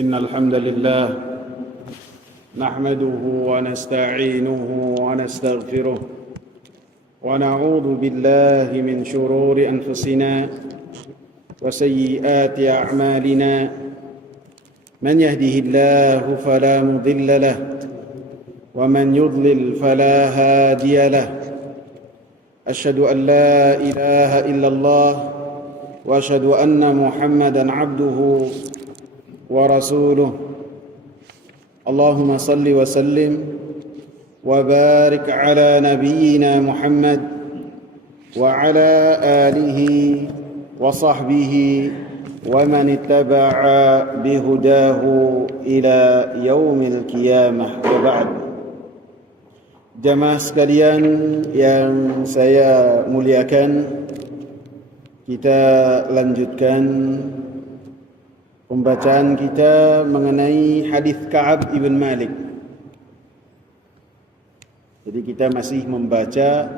إن الحمد لله نحمده ونستعينه ونستغفره ونعوذ بالله من شرور أنفسنا وسيئات أعمالنا من يهده الله فلا مضل له ومن يضلل فلا هادي له أشهد أن لا إله إلا الله وأشهد أن محمدا عبده ورسوله اللهم صل وسلم وبارك على نبينا محمد وعلى آله وصحبه ومن اتبع بهداه إلى يوم القيامة وبعد. Jamaah sekalian yang saya muliakan, kita lanjutkan pembacaan kita mengenai hadis Ka'ab ibn Malik. Jadi kita masih membaca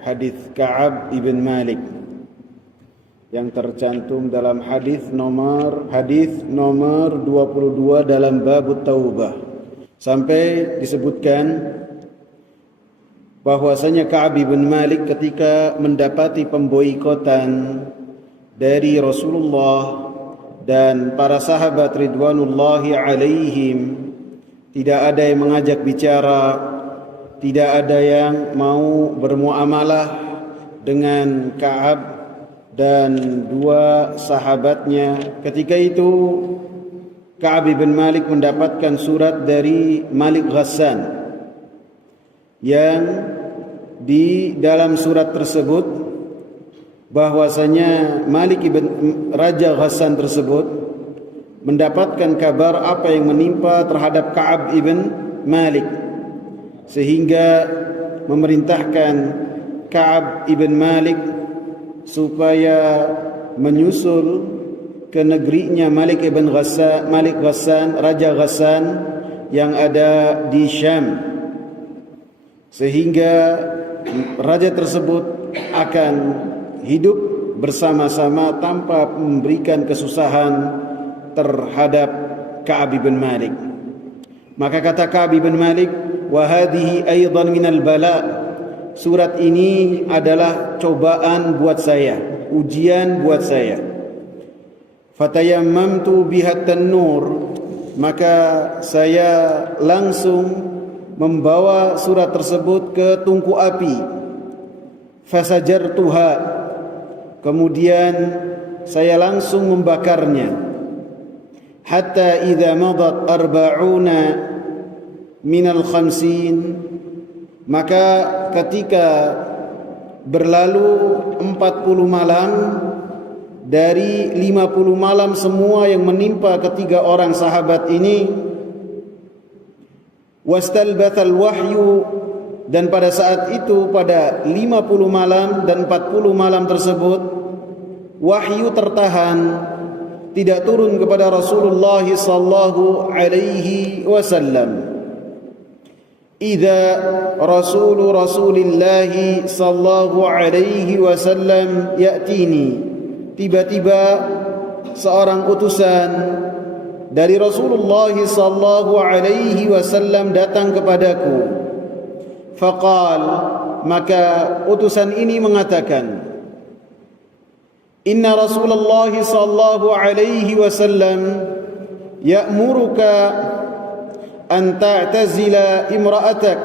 hadis Ka'ab ibn Malik yang tercantum dalam hadis nomor 22 dalam bab taubah, sampai disebutkan bahwasanya Ka'ab bin Malik ketika mendapati pemboikotan dari Rasulullah dan para sahabat ridwanullahi alaihim, tidak ada yang mengajak bicara, tidak ada yang mau bermuamalah dengan Ka'ab dan dua sahabatnya. Ketika itu Ka'ab bin Malik mendapatkan surat dari Malik Ghassan, yang di dalam surat tersebut bahwasanya Raja Ghassan tersebut mendapatkan kabar apa yang menimpa terhadap Ka'ab ibn Malik, sehingga memerintahkan Ka'ab ibn Malik supaya menyusul ke negerinya Malik Ghassan, Raja Ghassan yang ada di Syam, sehingga raja tersebut akan hidup bersama-sama tanpa memberikan kesusahan terhadap Ka'ab bin Malik. Maka kata Ka'ab bin Malik, wa hadhihi aidan minal bala, surat ini adalah cobaan buat saya, ujian buat saya. Fatayammamtu biha tan-nur, maka saya langsung membawa surat tersebut ke tungku api. Fasajartuha, kemudian saya langsung membakarnya. Hatta idza madat 40 minal 50, maka ketika berlalu 40 malam dari 50 malam semua yang menimpa ketiga orang sahabat ini, wastalbathal wahyu, dan pada saat itu pada 50 malam dan 40 malam tersebut wahyu tertahan, tidak turun kepada Rasulullah sallallahu alaihi wasallam. Idza Rasulullah sallallahu alaihi wasallam ya'tini, tiba-tiba seorang utusan dari Rasulullah sallallahu alaihi wasallam datang kepadaku. Faqal, maka utusan ini mengatakan, inna Rasulullah sallallahu alaihi wasallam ya'muruka an ta'tazila imra'atak,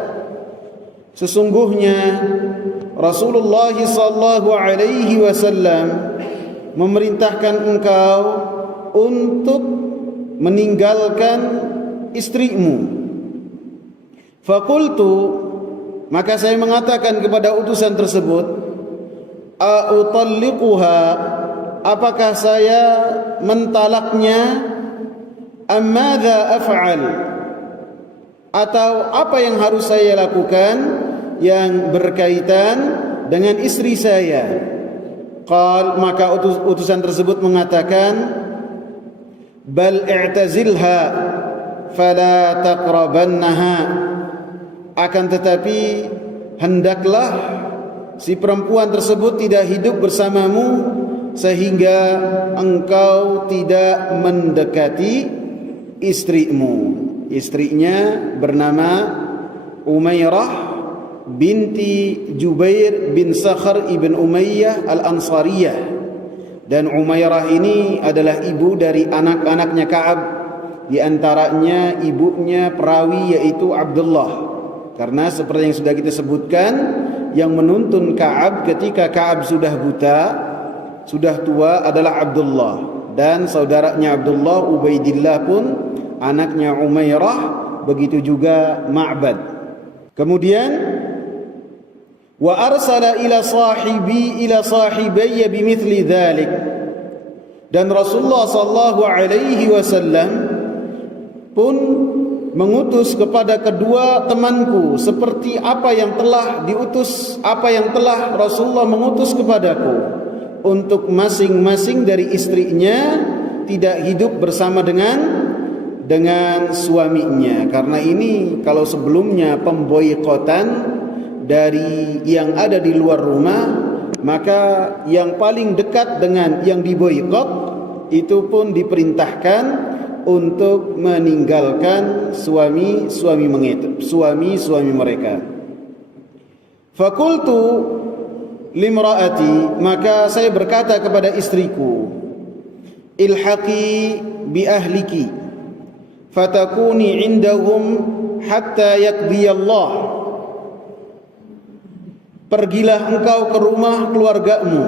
sesungguhnya Rasulullah sallallahu alaihi wasallam memerintahkan engkau untuk meninggalkan istrimu. Faqultu, maka saya mengatakan kepada utusan tersebut, a'utalliquha, apakah saya mentalaknya? Ammadha af'al, atau apa yang harus saya lakukan yang berkaitan dengan istri saya? Qal, maka utusan tersebut mengatakan, bal i'tazilha fala taqrabannaha, akan tetapi hendaklah si perempuan tersebut tidak hidup bersamamu sehingga engkau tidak mendekati istrimu. Istrinya bernama Umairah binti Jubair bin Sakhar ibn Umayyah al-Ansariyah. Dan Umairah ini adalah ibu dari anak-anaknya Ka'ab. Di antaranya ibunya perawi yaitu Abdullah. Karena seperti yang sudah kita sebutkan, yang menuntun Ka'ab ketika Ka'ab sudah buta, sudah tua adalah Abdullah. Dan saudaranya Abdullah, Ubaidillah pun anaknya Umairah, begitu juga Ma'bad. Kemudian wa arsala ila sahibayya bimithli dhalik. Dan Rasulullah sallallahu alaihi wasallam pun mengutus kepada kedua temanku seperti apa yang telah Rasulullah mengutus kepadaku, untuk masing-masing dari istrinya tidak hidup bersama dengan suaminya. Karena ini kalau sebelumnya pemboikotan dari yang ada di luar rumah, maka yang paling dekat dengan yang diboikot itu pun diperintahkan untuk meninggalkan suami-suami mereka. Fakultu limraati, maka saya berkata kepada istriku, ilhaqi bi ahliki fatakuni indahum hatta yaqdiyallah. Pergilah engkau ke rumah keluargamu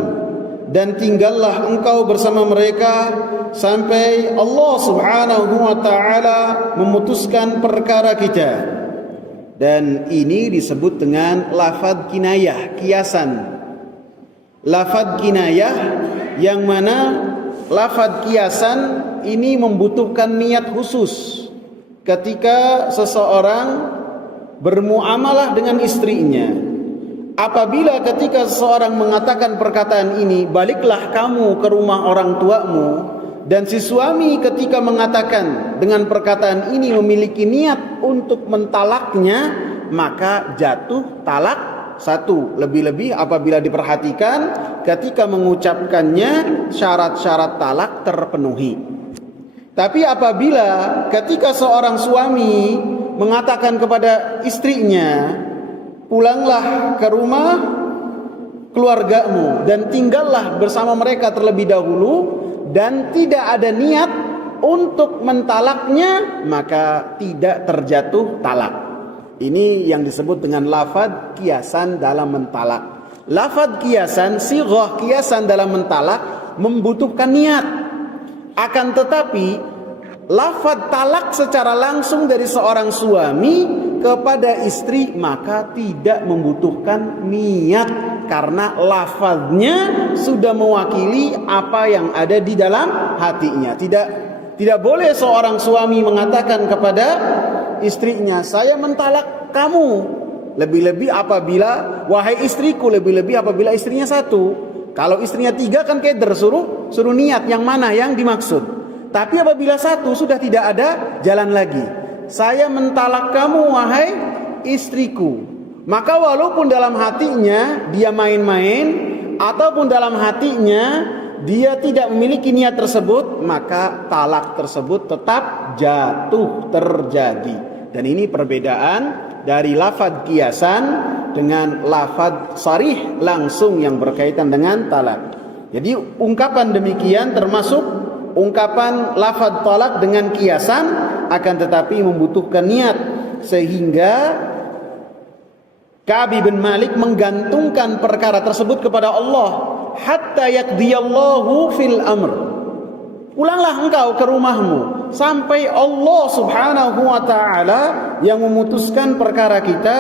dan tinggallah engkau bersama mereka sampai Allah Subhanahu wa ta'ala memutuskan perkara kita. Dan ini disebut dengan lafadz kinayah, kiasan. Lafadz kinayah yang mana lafadz kiasan ini membutuhkan niat khusus ketika seseorang bermuamalah dengan istrinya. Apabila ketika seseorang mengatakan perkataan ini, baliklah kamu ke rumah orang tuamu, dan si suami ketika mengatakan dengan perkataan ini memiliki niat untuk mentalaknya, maka jatuh talak satu. Lebih-lebih apabila diperhatikan ketika mengucapkannya syarat-syarat talak terpenuhi. Tapi apabila ketika seorang suami mengatakan kepada istrinya, pulanglah ke rumah keluargamu dan tinggallah bersama mereka terlebih dahulu, dan tidak ada niat untuk mentalaknya, maka tidak terjatuh talak. Ini yang disebut dengan lafadz kiasan dalam mentalak. Lafadz kiasan, sighah kiasan dalam mentalak membutuhkan niat. Akan tetapi lafadz talak secara langsung dari seorang suami kepada istri maka tidak membutuhkan niat, karena lafaznya sudah mewakili apa yang ada di dalam hatinya. Tidak boleh seorang suami mengatakan kepada istrinya, saya mentalak kamu, lebih-lebih apabila, wahai istriku, lebih-lebih apabila istrinya satu. Kalau istrinya tiga kan keder, suruh niat yang mana yang dimaksud. Tapi apabila satu sudah tidak ada jalan lagi. Saya mentalak kamu wahai istriku. Maka walaupun dalam hatinya dia main-main, ataupun dalam hatinya dia tidak memiliki niat tersebut, maka talak tersebut tetap jatuh terjadi. Dan ini perbedaan dari lafadz kiasan dengan lafadz sarih langsung yang berkaitan dengan talak. Jadi ungkapan demikian termasuk ungkapan lafadz talak dengan kiasan, akan tetapi membutuhkan niat, sehingga Ka'ab bin Malik menggantungkan perkara tersebut kepada Allah, hatta yaqdiyallahu fil amr. Pulanglah engkau ke rumahmu sampai Allah Subhanahu wa ta'ala yang memutuskan perkara kita,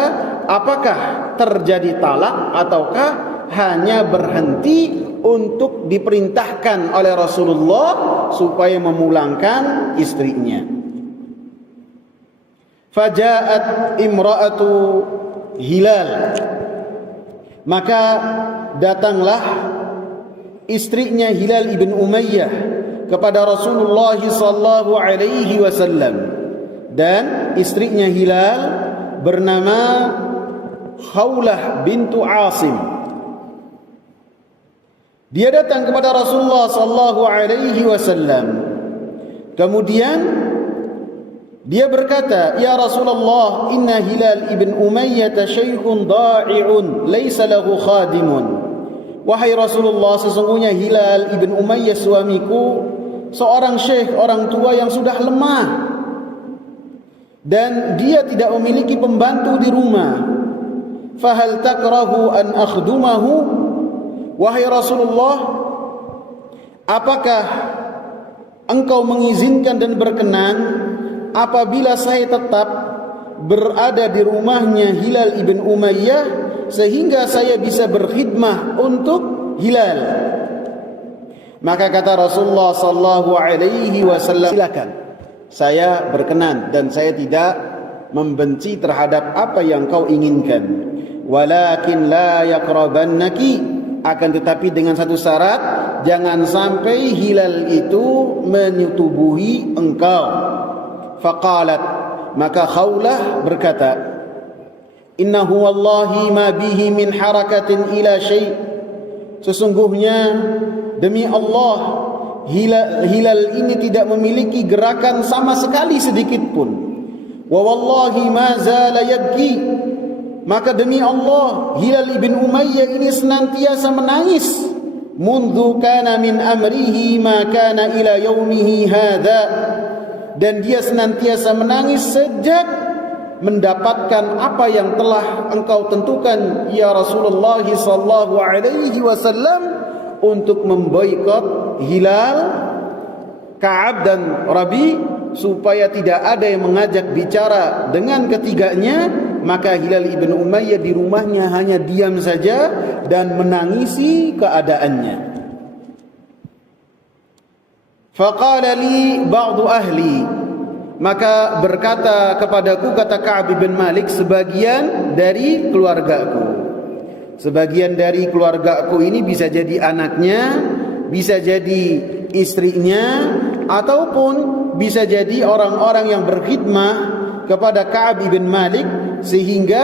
apakah terjadi talak ataukah hanya berhenti untuk diperintahkan oleh Rasulullah supaya memulangkan istrinya. Faja'at imra'atu Hilal, maka datanglah istrinya Hilal ibn Umayyah kepada Rasulullah sallallahu alaihi wasallam, dan istrinya Hilal bernama Khawlah bintu Asim. Dia datang kepada Rasulullah sallallahu alaihi wasallam. Kemudian Dia berkata, "Ya Rasulullah, inna Hilal ibn Umayyah syaikhun da'i'un laysa lahu khadimun." Wahai Rasulullah, sesungguhnya Hilal ibn Umayyah suamiku seorang syekh, orang tua yang sudah lemah dan dia tidak memiliki pembantu di rumah. Fahal takrahu an akhdumahu? Wahai Rasulullah, apakah engkau mengizinkan dan berkenan apabila saya tetap berada di rumahnya Hilal ibn Umayyah sehingga saya bisa berkhidmah untuk Hilal? Maka kata Rasulullah sallallahu alaihi wasallam, silakan, saya berkenan dan saya tidak membenci terhadap apa yang kau inginkan. Walakin la yaqrabannaki, akan tetapi dengan satu syarat, jangan sampai Hilal itu menyetubuhi engkau. Faqalat, maka Khawlah berkata, innahu wallahi ma bihi min harakatin ila syai'. Sesungguhnya demi Allah, Hilal ini tidak memiliki gerakan sama sekali sedikit pun. Wa wallahi ma zala yabki, maka demi Allah, Hilal ibn Umayyah ini senantiasa menangis. Mundu kana min amrihi ma kana ila yaumihi hadha, dan dia senantiasa menangis sejak mendapatkan apa yang telah engkau tentukan ya Rasulullah sallallahu alaihi wasallam untuk memboikot Hilal, Ka'ab dan Rabi, supaya tidak ada yang mengajak bicara dengan ketiganya. Maka Hilal ibn Umayyah di rumahnya hanya diam saja dan menangisi keadaannya. Faqala li ba'du ahli, maka berkata kepadaku, kata Ka'ab bin Malik, sebagian dari keluargaku. Sebagian dari keluargaku ini bisa jadi anaknya, bisa jadi istrinya, ataupun bisa jadi orang-orang yang berkhidmah kepada Ka'ab bin Malik, sehingga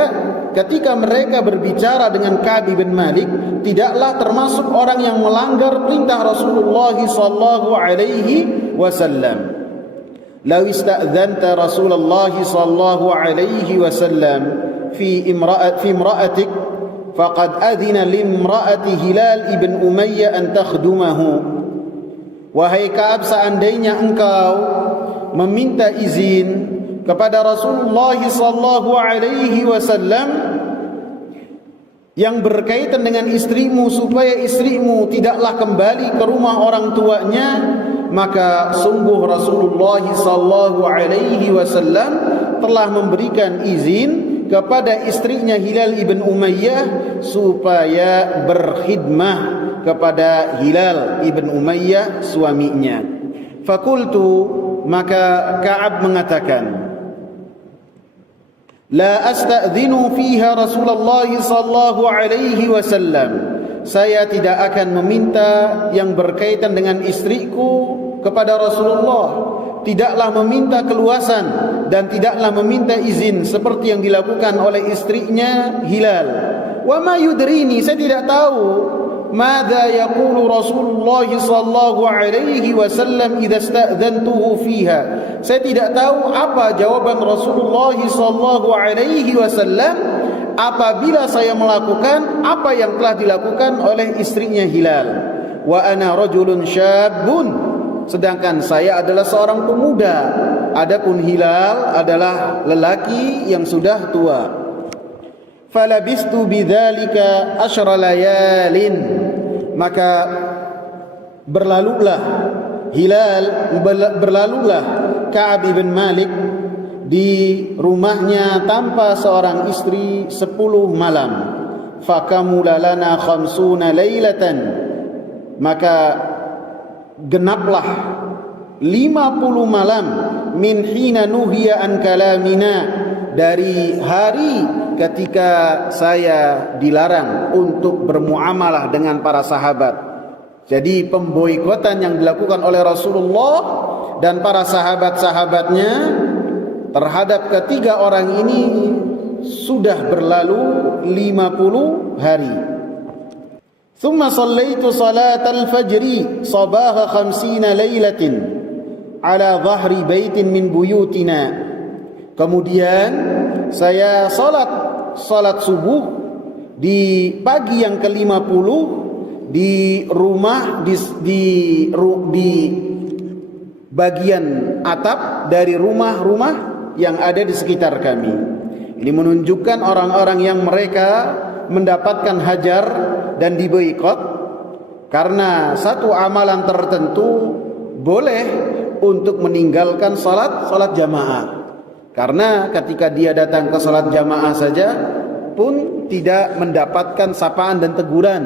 ketika mereka berbicara dengan Ka'ab bin Malik tidaklah termasuk orang yang melanggar perintah Rasulullah sallallahu alaihi wasallam. Law ista'dzanta Rasulullah sallallahu alaihi wasallam fi imra'atik faqad adhina limra'ati Hilal ibn Umayyah an takhdumahu. Wahai Ka'ab, seandainya engkau meminta izin kepada Rasulullah sallallahu alaihi wasallam yang berkaitan dengan istrimu supaya istrimu tidaklah kembali ke rumah orang tuanya, maka sungguh Rasulullah sallallahu alaihi wasallam telah memberikan izin kepada istrinya Hilal ibn Umayyah supaya berkhidmah kepada Hilal ibn Umayyah suaminya. Fakultu, maka Ka'ab mengatakan, la asta'dhinu fiha Rasulullah sallallahu alaihi wasallam, saya tidak akan meminta yang berkaitan dengan istriku kepada Rasulullah, tidaklah meminta keluasan dan tidaklah meminta izin seperti yang dilakukan oleh istrinya Hilal. Wa ma yudrini, saya tidak tahu madza yaqulu Rasulullah sallallahu alaihi wasallam idza sta'dzantuhu fiha, saya tidak tahu apa jawaban Rasulullah sallallahu alaihi wasallam apabila saya melakukan apa yang telah dilakukan oleh istrinya Hilal. Wa ana rajulun syabun, sedangkan saya adalah seorang pemuda, adapun Hilal adalah lelaki yang sudah tua. Falabistu bidzalika asyra layalin, maka berlalulah Ka'ab bin Malik di rumahnya tanpa seorang istri 10 malam. Fakamula lana 50 lailatan, maka genaplah 50 malam min hina nuhiya an kalamina, dari hari ketika saya dilarang untuk bermuamalah dengan para sahabat. Jadi pemboikotan yang dilakukan oleh Rasulullah dan para sahabat-sahabatnya terhadap ketiga orang ini sudah berlalu 50 hari. Thumma sallaitu salatal fajri sabaha 50 lailatin ala dhahri baitin min buyutina, Kemudian saya salat subuh di pagi yang ke-50 di rumah di bagian atap dari rumah-rumah yang ada di sekitar kami. Ini menunjukkan orang-orang yang mereka mendapatkan hajar dan diboikot karena satu amalan tertentu boleh untuk meninggalkan salat jamaah. Karena ketika dia datang ke salat jamaah saja pun tidak mendapatkan sapaan dan teguran.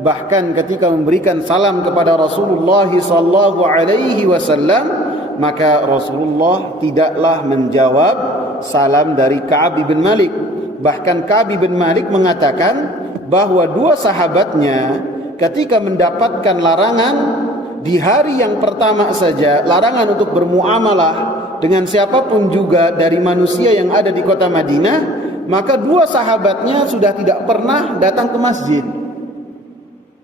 Bahkan ketika memberikan salam kepada Rasulullah sallallahu alaihi wasallam, maka Rasulullah tidaklah menjawab salam dari Ka'ab bin Malik. Bahkan Ka'ab bin Malik mengatakan bahwa dua sahabatnya ketika mendapatkan larangan di hari yang pertama saja, larangan untuk bermuamalah dengan siapapun juga dari manusia yang ada di kota Madinah, maka dua sahabatnya sudah tidak pernah datang ke masjid.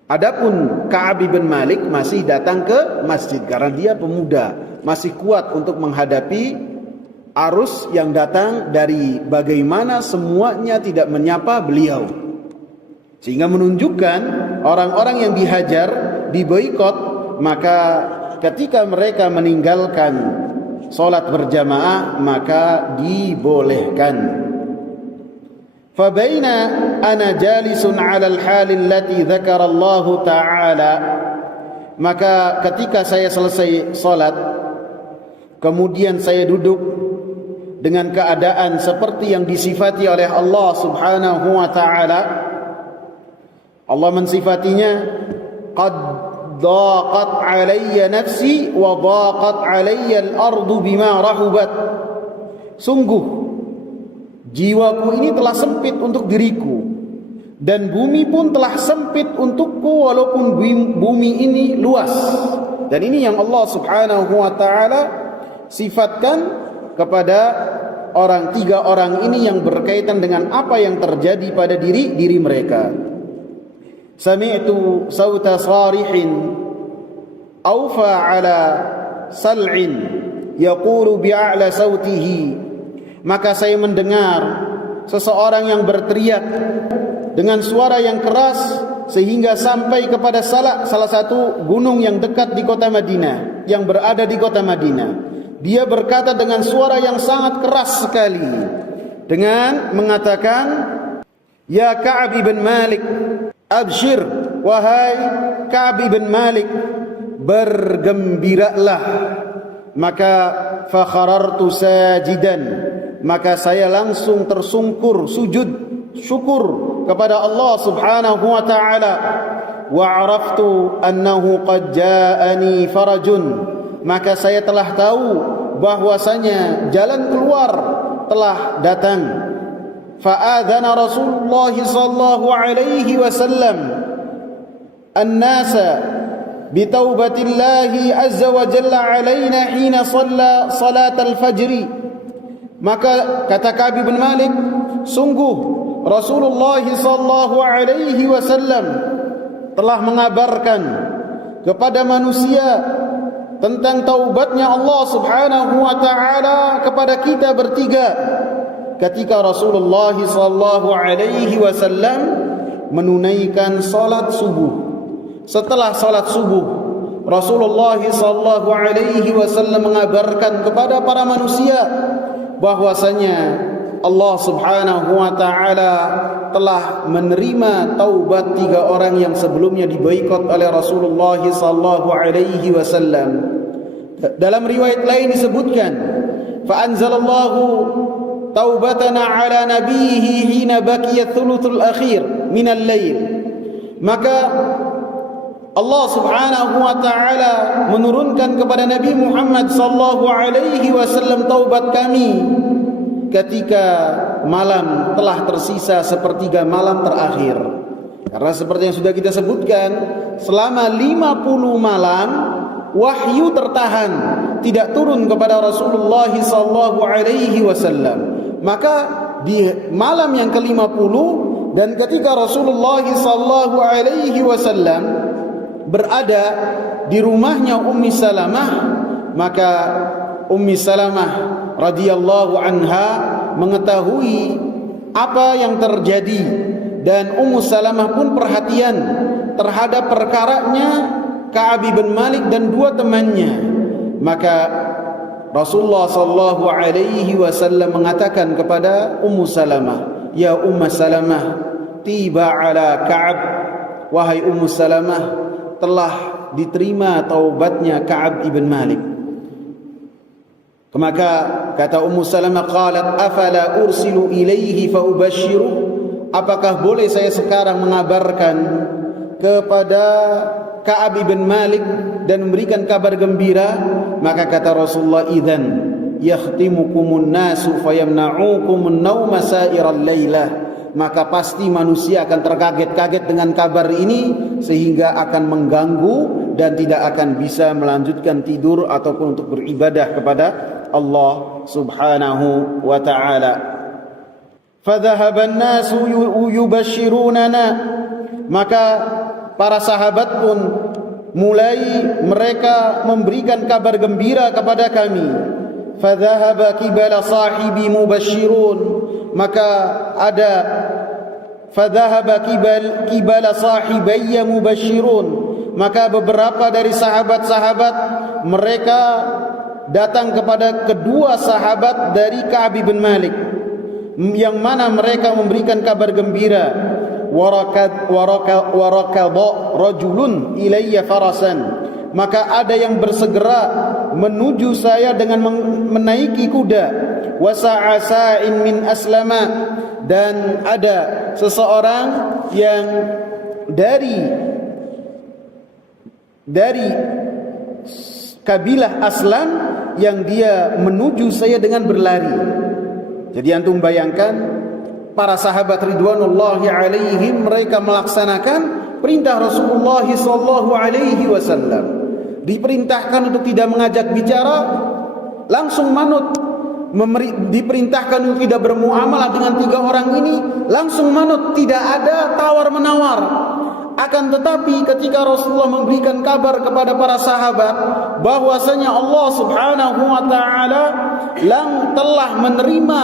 Adapun Ka'ab bin Malik masih datang ke masjid karena dia pemuda, masih kuat untuk menghadapi arus yang datang dari bagaimana semuanya tidak menyapa beliau. Sehingga menunjukkan orang-orang yang dihajar, diboikot, maka ketika mereka meninggalkan salat berjamaah maka dibolehkan. Fabaina ana jalisun 'ala al-hal allati dzakara Allah taala, maka ketika saya selesai salat kemudian saya duduk dengan keadaan seperti yang disifati oleh Allah Subhanahu wa taala. Allah mensifatinya qad ضاقت علي نفسي وضاقت علي الأرض بما رحبت. Sungguh jiwaku ini telah sempit untuk diriku dan bumi pun telah sempit untukku walaupun bumi ini luas. Dan ini yang Allah Subhanahu wa taala sifatkan kepada tiga orang ini yang berkaitan dengan apa yang terjadi pada diri mereka. Sami'tu sauta sarihin awfa ala sal'in yaqulu bi'a'la sautihi. Maka saya mendengar seseorang yang berteriak dengan suara yang keras sehingga sampai kepada salah satu gunung yang dekat di kota Madinah, yang berada di kota Madinah. Dia berkata dengan suara yang sangat keras sekali dengan mengatakan, "Ya Ka'ab bin Malik, abshir, wahai Ka'ab bin Malik, bergembiralah." Maka fakharartu sajidan, maka saya langsung tersungkur sujud syukur kepada Allah Subhanahu wa taala. Wa araftu annahu qad ja'ani farajun, maka saya telah tahu bahwasanya jalan keluar telah datang. Fa'adhana Rasulullah sallallahu alaihi wasallam an-nasa bitawbatillahi azza wa jalla alaina hina shalla salat al-fajr. Maka kata Ka'ab bin Malik, sungguh Rasulullah sallallahu alaihi wasallam telah mengabarkan kepada manusia tentang taubatnya Allah Subhanahu wa taala kepada kita bertiga ketika Rasulullah sallallahu alaihi wasallam menunaikan salat subuh. Setelah salat subuh, Rasulullah sallallahu alaihi wasallam mengabarkan kepada para manusia bahwasanya Allah Subhanahu wa taala telah menerima taubat tiga orang yang sebelumnya diboikot oleh Rasulullah sallallahu alaihi wasallam. Dalam riwayat lain disebutkan, fa anzalallahu taubatana ala nabiyhi hina baqiya thuluthul akhir min al-lail. Maka Allah Subhanahu wa taala menurunkan kepada Nabi Muhammad sallallahu alaihi wasallam taubat kami ketika malam telah tersisa sepertiga malam terakhir. Karena seperti yang sudah kita sebutkan, selama 50 malam wahyu tertahan, tidak turun kepada Rasulullah sallallahu alaihi wasallam. Maka di malam yang ke-50 dan ketika Rasulullah sallallahu alaihi wasallam berada di rumahnya Ummi Salamah, maka Ummi Salamah radhiyallahu anha mengetahui apa yang terjadi, dan Ummu Salamah pun perhatian terhadap perkaranya Ka'ab bin Malik dan dua temannya. Maka Rasulullah sallallahu alaihi wasallam mengatakan kepada Ummu Salamah, "Ya Ummu Salamah, tiba ala Ka'ab." Wahai Ummu Salamah, telah diterima taubatnya Ka'ab ibn Malik. Maka kata Ummu Salamah, qalat afala ursilu ilaihi fa ubashiru? Apakah boleh saya sekarang mengabarkan kepada Ka'ab ibn Malik dan memberikan kabar gembira? Maka kata Rasulullah, idzan yakhtimukumun nasu fayamna'ukumun nauma sa'iral lailah. Maka pasti manusia akan terkaget-kaget dengan kabar ini sehingga akan mengganggu dan tidak akan bisa melanjutkan tidur ataupun untuk beribadah kepada Allah subhanahu wa ta'ala. Fadhahaban nasu yubashirunana. Maka para sahabat pun mulai mereka memberikan kabar gembira kepada kami. Fadhahaba kibala sahibi mubashirun. Maka ada fadhahaba kibala sahibayya mubashirun. Maka beberapa dari sahabat-sahabat mereka datang kepada kedua sahabat dari Ka'ab bin Malik, yang mana mereka memberikan kabar gembira. Warakadha rajulun ilayya farasan. Maka ada yang bersegera menuju saya dengan menaiki kuda. Wasa'a sa'in min aslama. Dan ada seseorang yang dari kabilah Aslam yang dia menuju saya dengan berlari. Jadi antum bayangkan, para sahabat ridwanullahi alaihim mereka melaksanakan perintah Rasulullah sallallahu alaihi wasallam. Diperintahkan untuk tidak mengajak bicara, langsung manut. Diperintahkan untuk tidak bermuamalah dengan tiga orang ini, langsung manut, tidak ada tawar-menawar. Akan tetapi ketika Rasulullah memberikan kabar kepada para sahabat bahwasanya Allah subhanahu wa ta'ala telah menerima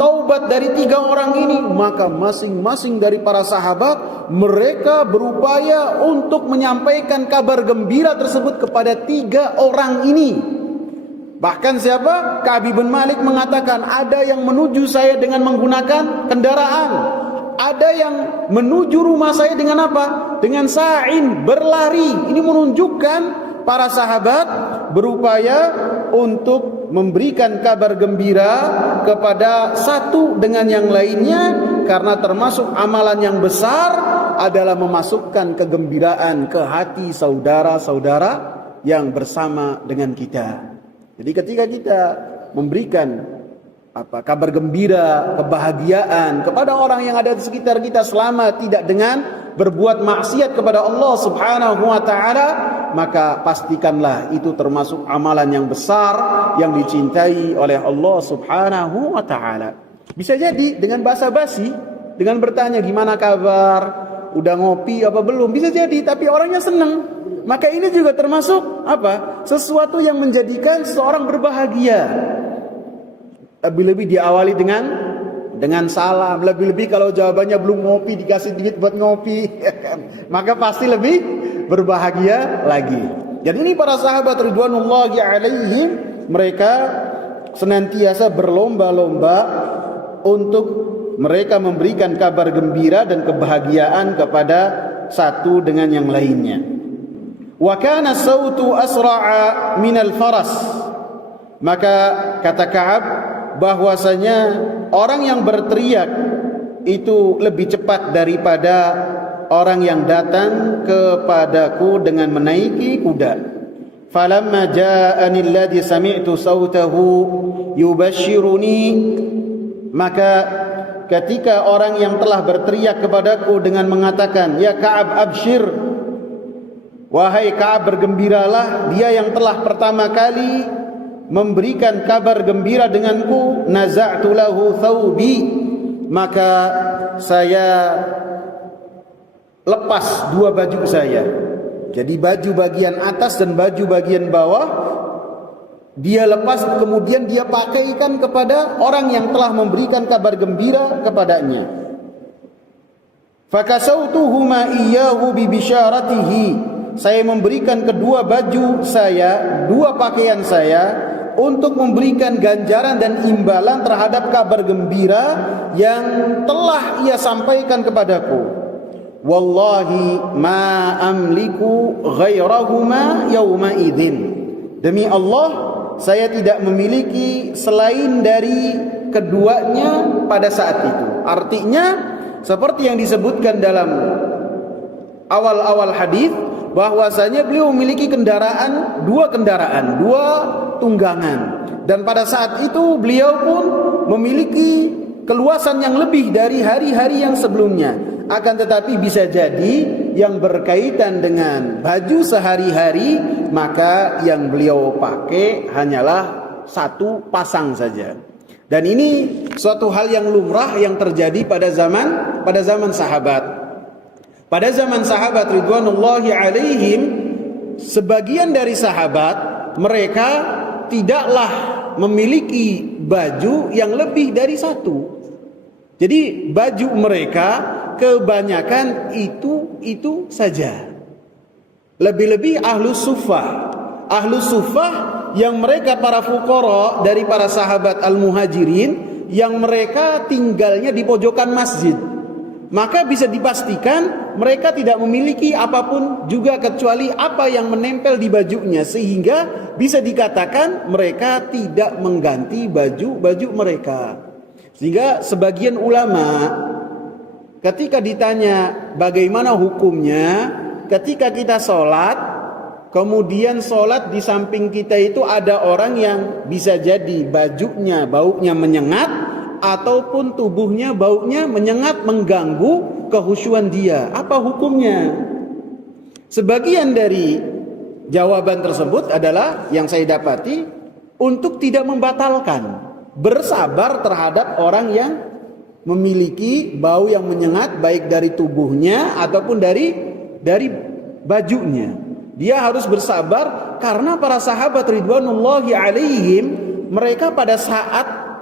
taubat dari tiga orang ini, maka masing-masing dari para sahabat mereka berupaya untuk menyampaikan kabar gembira tersebut kepada tiga orang ini. Bahkan siapa? Ka'ab bin Malik mengatakan, ada yang menuju saya dengan menggunakan kendaraan, ada yang menuju rumah saya dengan apa? Dengan sa'in, berlari. Ini menunjukkan para sahabat berupaya untuk memberikan kabar gembira kepada satu dengan yang lainnya, karena termasuk amalan yang besar adalah memasukkan kegembiraan ke hati saudara-saudara yang bersama dengan kita. Jadi ketika kita memberikan kabar gembira, kebahagiaan kepada orang yang ada di sekitar kita selama tidak dengan berbuat maksiat kepada Allah subhanahu wa ta'ala, maka pastikanlah itu termasuk amalan yang besar yang dicintai oleh Allah subhanahu wa ta'ala. Bisa jadi dengan basa-basi, dengan bertanya gimana kabar, udah ngopi apa belum, bisa jadi, tapi orangnya senang. Maka ini juga termasuk sesuatu yang menjadikan seseorang berbahagia. Lebih-lebih diawali dengan salam. Lebih-lebih kalau jawabannya belum ngopi, dikasih duit buat ngopi, maka pasti lebih berbahagia lagi. Jadi ini para sahabat ridwanullahi alaihim, mereka senantiasa berlomba-lomba untuk mereka memberikan kabar gembira dan kebahagiaan kepada satu dengan yang lainnya. Wa kana sautu asra'a minal faras. Maka kata Ka'ab bahwasanya orang yang berteriak itu lebih cepat daripada orang yang datang kepadaku dengan menaiki kuda. Falamma ja'ani alladhi sami'tu sautahu yubashshiruni. Maka ketika orang yang telah berteriak kepadaku dengan mengatakan, ya Ka'ab abshir, wahai Ka'ab bergembiralah, dia yang telah pertama kali memberikan kabar gembira denganku, naza'tu lahu thawbi, maka saya lepas dua baju saya. Jadi baju bagian atas dan baju bagian bawah dia lepas kemudian dia pakaikan kepada orang yang telah memberikan kabar gembira kepadanya. Fakasautuhuma iyyahu bi bisyaratihi, saya memberikan kedua baju saya, dua pakaian saya untuk memberikan ganjaran dan imbalan terhadap kabar gembira yang telah ia sampaikan kepadaku. Wallahi ma amliku ghairahuma yawma idzin, demi Allah saya tidak memiliki selain dari keduanya pada saat itu. Artinya seperti yang disebutkan dalam awal-awal hadis, bahwasanya beliau memiliki dua tunggangan, dan pada saat itu beliau pun memiliki keluasan yang lebih dari hari-hari yang sebelumnya. Akan tetapi bisa jadi yang berkaitan dengan baju sehari-hari, maka yang beliau pakai hanyalah satu pasang saja. Dan ini suatu hal yang lumrah yang terjadi pada zaman sahabat. Pada zaman sahabat ridwanullahi alaihim, sebagian dari sahabat mereka tidaklah memiliki baju yang lebih dari satu. Jadi baju mereka kebanyakan itu saja. Lebih-lebih ahlus suffah yang mereka para fuqara dari para sahabat al-muhajirin, yang mereka tinggalnya di pojokan masjid. Maka bisa dipastikan mereka tidak memiliki apapun juga kecuali apa yang menempel di bajunya, sehingga bisa dikatakan mereka tidak mengganti baju mereka. Sehingga sebagian ulama ketika ditanya bagaimana hukumnya ketika kita sholat, kemudian sholat di samping kita itu ada orang yang bisa jadi bajunya baunya menyengat, ataupun tubuhnya baunya menyengat mengganggu kehusyuan dia. Apa hukumnya? Sebagian dari jawaban tersebut adalah yang saya dapati untuk tidak membatalkan, bersabar terhadap orang yang memiliki bau yang menyengat baik dari tubuhnya ataupun dari bajunya. Dia harus bersabar karena para sahabat ridwanullahi alaihim, mereka pada saat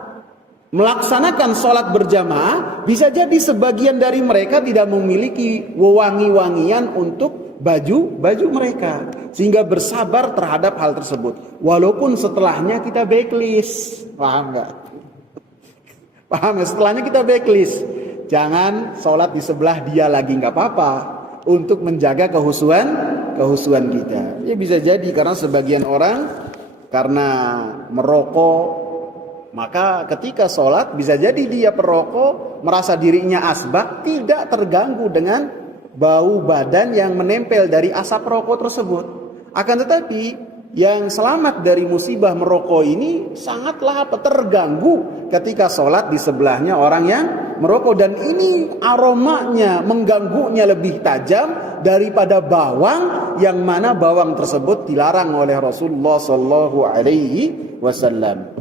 melaksanakan sholat berjamaah bisa jadi sebagian dari mereka tidak memiliki wewangi-wangian untuk baju mereka, sehingga bersabar terhadap hal tersebut walaupun setelahnya kita backlist. Paham nggak? Paham? Setelahnya kita backlist, jangan sholat di sebelah dia lagi, nggak apa-apa, untuk menjaga kehusuan kita. Ya bisa jadi karena sebagian orang karena merokok, maka ketika sholat bisa jadi dia perokok merasa dirinya asbak, tidak terganggu dengan bau badan yang menempel dari asap rokok tersebut. Akan tetapi yang selamat dari musibah merokok ini sangatlah terganggu ketika sholat di sebelahnya orang yang merokok, dan ini aromanya mengganggunya lebih tajam daripada bawang, yang mana bawang tersebut dilarang oleh Rasulullah sallallahu alaihi wasallam.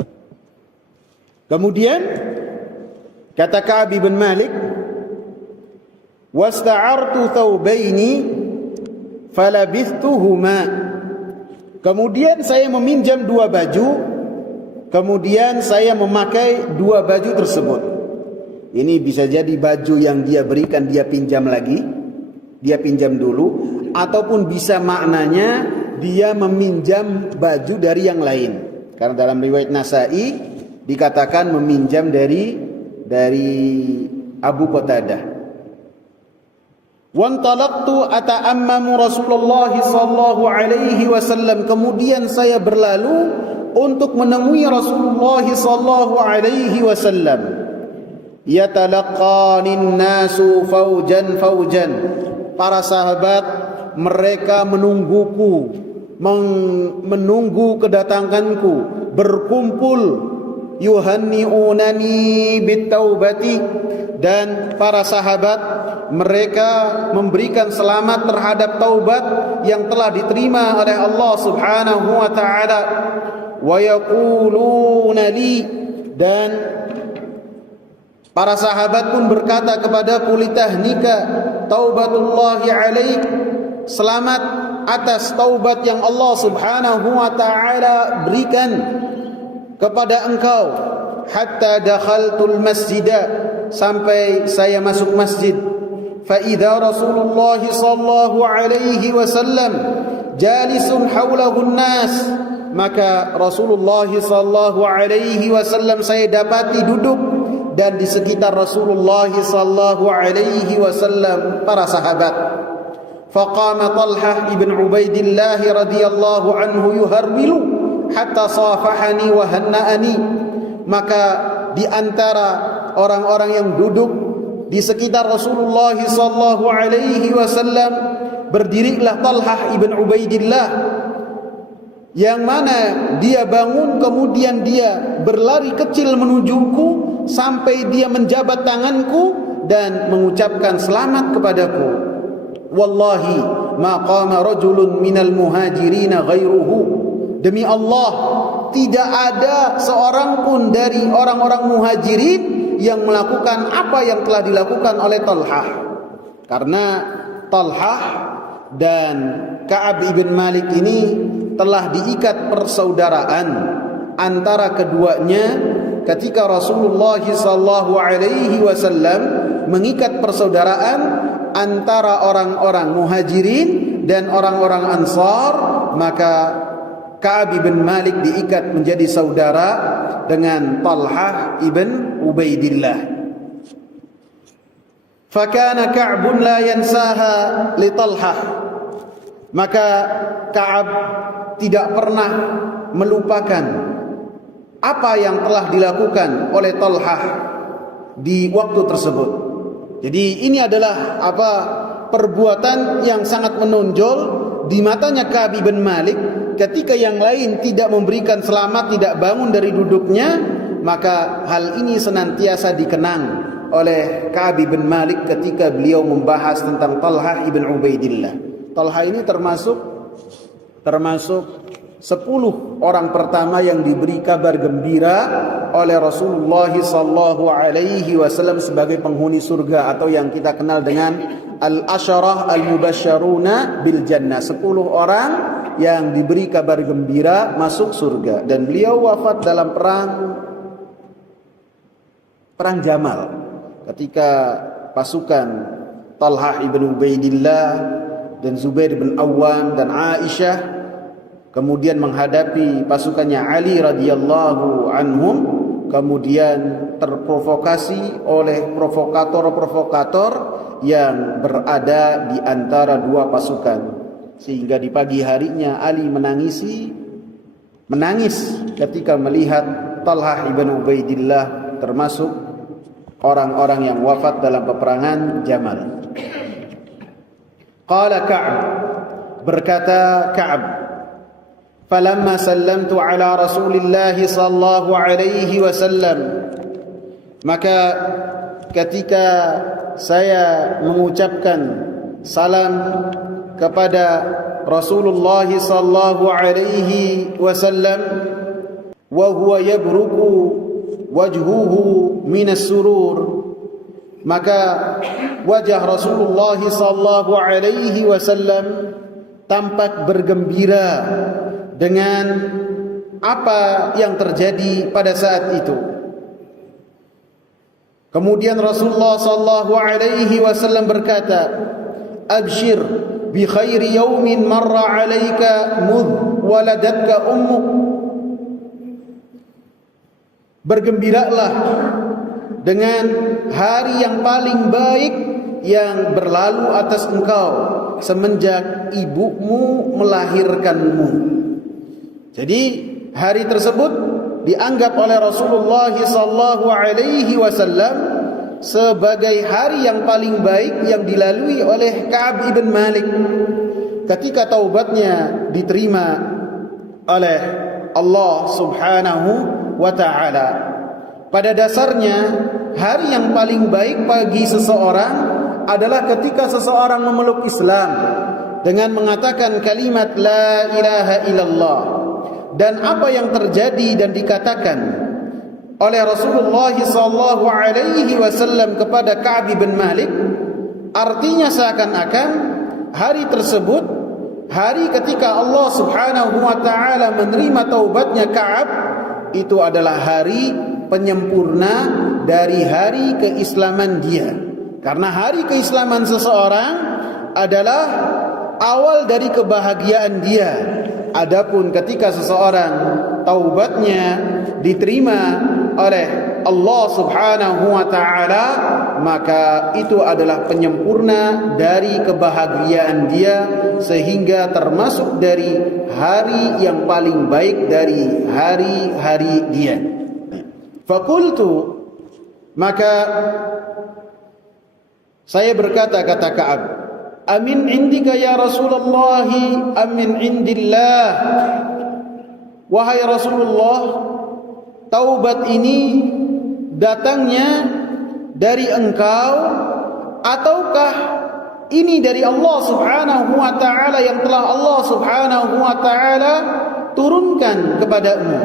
Kemudian kata Ka'ab bin Malik, wasta'artu thawbaini falabithtuhuma, kemudian saya meminjam dua baju, kemudian saya memakai dua baju tersebut. Ini bisa jadi baju yang dia berikan dia pinjam lagi, dia pinjam dulu, ataupun bisa maknanya dia meminjam baju dari yang lain. Karena dalam riwayat Nasa'i dikatakan meminjam dari Abu Qatadah. Wantalaqtu ata'ammamu Rasulullah sallallahu alaihi wasallam, kemudian saya berlalu untuk menemui Rasulullah sallallahu alaihi wasallam. Yatalaqanin nasu faujan, para sahabat mereka menungguku, menunggu kedatanganku, berkumpul, yuhanni'unani bitaubati, dan para sahabat mereka memberikan selamat terhadap taubat yang telah diterima oleh Allah Subhanahu wa taala. Wa yaquluna li, dan para sahabat pun berkata kepadaku, litahnika taubatullahi alaik, selamat atas taubat yang Allah Subhanahu wa taala berikan kepada engkau. Hatta dakhaltul masjidah, sampai saya masuk masjid. Fa idza Rasulullah sallallahu alaihi wasallam jalisun haulahu an-nas, maka Rasulullah sallallahu alaihi wasallam saya dapati duduk, dan di sekitar Rasulullah sallallahu alaihi wasallam para sahabat. Faqama Talhah ibn Ubaidillah radhiyallahu anhu yuharwilu hatta safahani wa hanna'ani. Maka di antara orang-orang yang duduk di sekitar Rasulullah sallallahu alaihi wasallam berdirilah Talhah ibn Ubaidillah, yang mana dia bangun kemudian dia berlari kecil menujuku sampai dia menjabat tanganku dan mengucapkan selamat kepadaku. Wallahi ma qama rajulun minal muhajirin ghairuhu, demi Allah tidak ada seorang pun dari orang-orang muhajirin yang melakukan apa yang telah dilakukan oleh Talhah. Karena Talhah dan Ka'ab ibn Malik ini telah diikat persaudaraan antara keduanya ketika Rasulullah sallallahu alaihi wasallam mengikat persaudaraan antara orang-orang muhajirin dan orang-orang ansar, maka Ka'ab ibn Malik diikat menjadi saudara dengan Talhah ibn Ubaidillah. Fakana Ka'bun la yansaha li Talhah, maka Ka'ab tidak pernah melupakan apa yang telah dilakukan oleh Talhah di waktu tersebut. Jadi ini adalah perbuatan yang sangat menonjol di matanya Ka'ab bin Malik. Ketika yang lain tidak memberikan selamat, tidak bangun dari duduknya, maka hal ini senantiasa dikenang oleh Ka'ab bin Malik ketika beliau membahas tentang Talhah ibn Ubaidillah. Talhah ini termasuk 10 orang pertama yang diberi kabar gembira oleh Rasulullah sallallahu alaihi wasallam sebagai penghuni surga, atau yang kita kenal dengan al-asyarah al-mubasysyaruna bil jannah, 10 orang yang diberi kabar gembira masuk surga. Dan beliau wafat dalam perang Jamal, ketika pasukan Talhah ibn Ubaidillah dan Zubair bin Awwam dan Aisyah kemudian menghadapi pasukannya Ali radhiyallahu anhum, kemudian terprovokasi oleh provokator-provokator yang berada di antara dua pasukan, sehingga di pagi harinya Ali menangis ketika melihat Talhah ibn Ubaidillah termasuk orang-orang yang wafat dalam peperangan Jamal. Qala Ka'ab, berkata Ka'ab, falamma sallamtu ala Rasulillah sallallahu alaihi wasallam, maka ketika saya mengucapkan salam kepada Rasulullah sallallahu alaihi wasallam, wa huwa yabruku wajhuhu minas surur, maka wajah Rasulullah sallallahu alaihi wasallam tampak bergembira dengan apa yang terjadi pada saat itu. Kemudian Rasulullah sallallahu alaihi wasallam berkata, abshir bi khairi yaumin marra alaika mudh waladatka ummuk, bergembiralah dengan hari yang paling baik yang berlalu atas engkau semenjak ibumu melahirkanmu. Jadi hari tersebut dianggap oleh Rasulullah sallallahu alaihi wasallam sebagai hari yang paling baik yang dilalui oleh Ka'ab ibn Malik ketika taubatnya diterima oleh Allah Subhanahu wa ta'ala. Pada dasarnya hari yang paling baik bagi seseorang adalah ketika seseorang memeluk Islam dengan mengatakan kalimat la ilaha illallah. Dan apa yang terjadi dan dikatakan oleh Rasulullah sallallahu alaihi wasallam kepada Ka'ab bin Malik, artinya seakan-akan hari tersebut hari ketika Allah Subhanahu wa taala menerima taubatnya Ka'ab, itu adalah hari penyempurna dari hari keislaman dia. Karena hari keislaman seseorang adalah awal dari kebahagiaan dia. Adapun ketika seseorang taubatnya diterima oleh Allah Subhanahu wa taala, maka itu adalah penyempurna dari kebahagiaan dia, sehingga termasuk dari hari yang paling baik dari hari-hari dia. Fakultu, maka saya berkata, kata Ka'ab, amin indika ya Rasulullah, amin indillah. Wahai Rasulullah, taubat ini datangnya dari engkau ataukah ini dari Allah Subhanahu wa taala yang telah Allah Subhanahu wa taala turunkan kepadamu?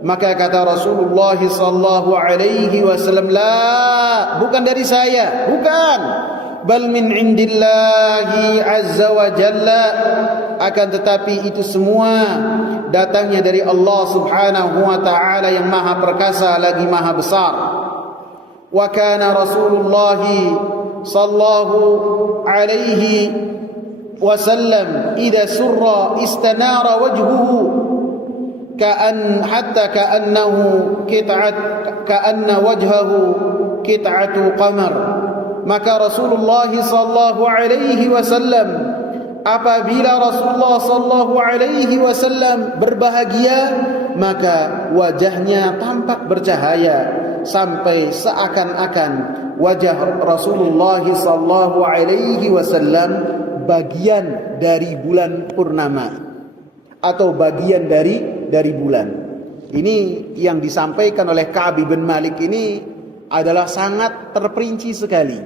Maka kata Rasulullah sallallahu alaihi wasallam, la, bukan dari saya, bukan, bal min indillahi azza wa jalla, akan tetapi itu semua datangnya dari Allah Subhanahu wa taala yang maha perkasa lagi maha besar. Wa kana Rasulullah sallallahu alaihi wasallam idza surra istanara wajhuhu hatta ka'annahu ka'anna wajhahu qit'atu qamar. Maka Rasulullah sallallahu alaihi wasallam, apabila Rasulullah sallallahu alaihi wasallam berbahagia, maka wajahnya tampak bercahaya sampai seakan-akan wajah Rasulullah sallallahu alaihi wasallam bagian dari bulan purnama atau bagian dari bulan. Ini yang disampaikan oleh Ka'ab bin Malik ini adalah sangat terperinci sekali.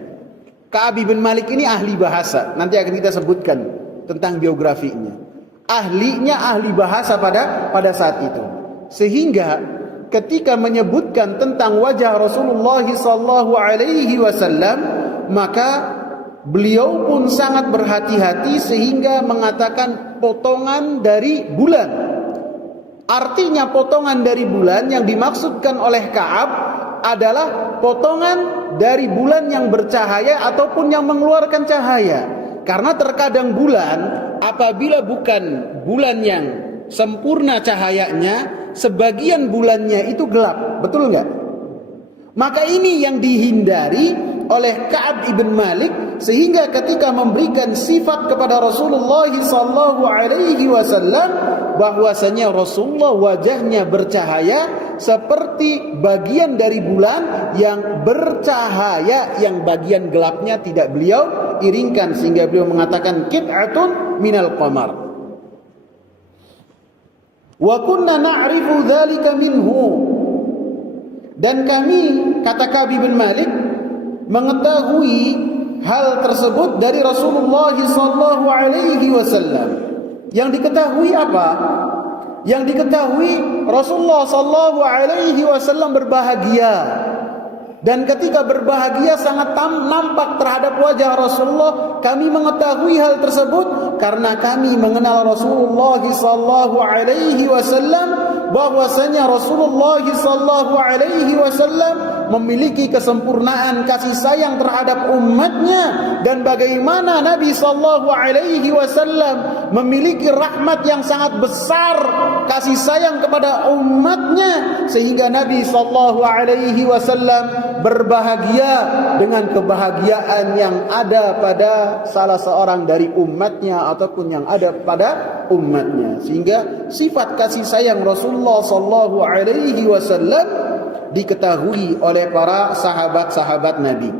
Ka'ab bin Malik ini ahli bahasa. Nanti akan kita sebutkan tentang biografinya. Ahli bahasa pada saat itu. Sehingga ketika menyebutkan tentang wajah Rasulullah sallallahu alaihi wasallam, maka beliau pun sangat berhati-hati sehingga mengatakan potongan dari bulan. Artinya potongan dari bulan yang dimaksudkan oleh Ka'ab adalah potongan dari bulan yang bercahaya ataupun yang mengeluarkan cahaya. Karena terkadang bulan, apabila bukan bulan yang sempurna cahayanya, sebagian bulannya itu gelap. Betul enggak? Maka ini yang dihindari oleh Ka'ab ibn Malik, sehingga ketika memberikan sifat kepada Rasulullah sallallahu alaihi wasallam, bahwasanya Rasulullah wajahnya bercahaya seperti bagian dari bulan yang bercahaya, yang bagian gelapnya tidak beliau iringkan, sehingga beliau mengatakan qit'atun minal qamar. Wa kunna na'rifu dzalika minhu, dan kami, kata Ka'ab bin Malik, mengetahui hal tersebut dari Rasulullah sallallahu alaihi wasallam. Yang diketahui apa? Yang diketahui Rasulullah sallallahu alaihi wasallam berbahagia. Dan ketika berbahagia sangat nampak terhadap wajah Rasulullah. Kami mengetahui hal tersebut karena kami mengenal Rasulullah sallallahu alaihi wasallam, bahwasanya Rasulullah sallallahu alaihi wasallam memiliki kesempurnaan kasih sayang terhadap umatnya, dan bagaimana Nabi sallallahu alaihi wasallam memiliki rahmat yang sangat besar, kasih sayang kepada umatnya, sehingga Nabi sallallahu alaihi wasallam berbahagia dengan kebahagiaan yang ada pada salah seorang dari umatnya ataupun yang ada pada umatnya. Sehingga sifat kasih sayang Rasulullah sallallahu alaihi wasallam diketahui oleh para sahabat-sahabat Nabi.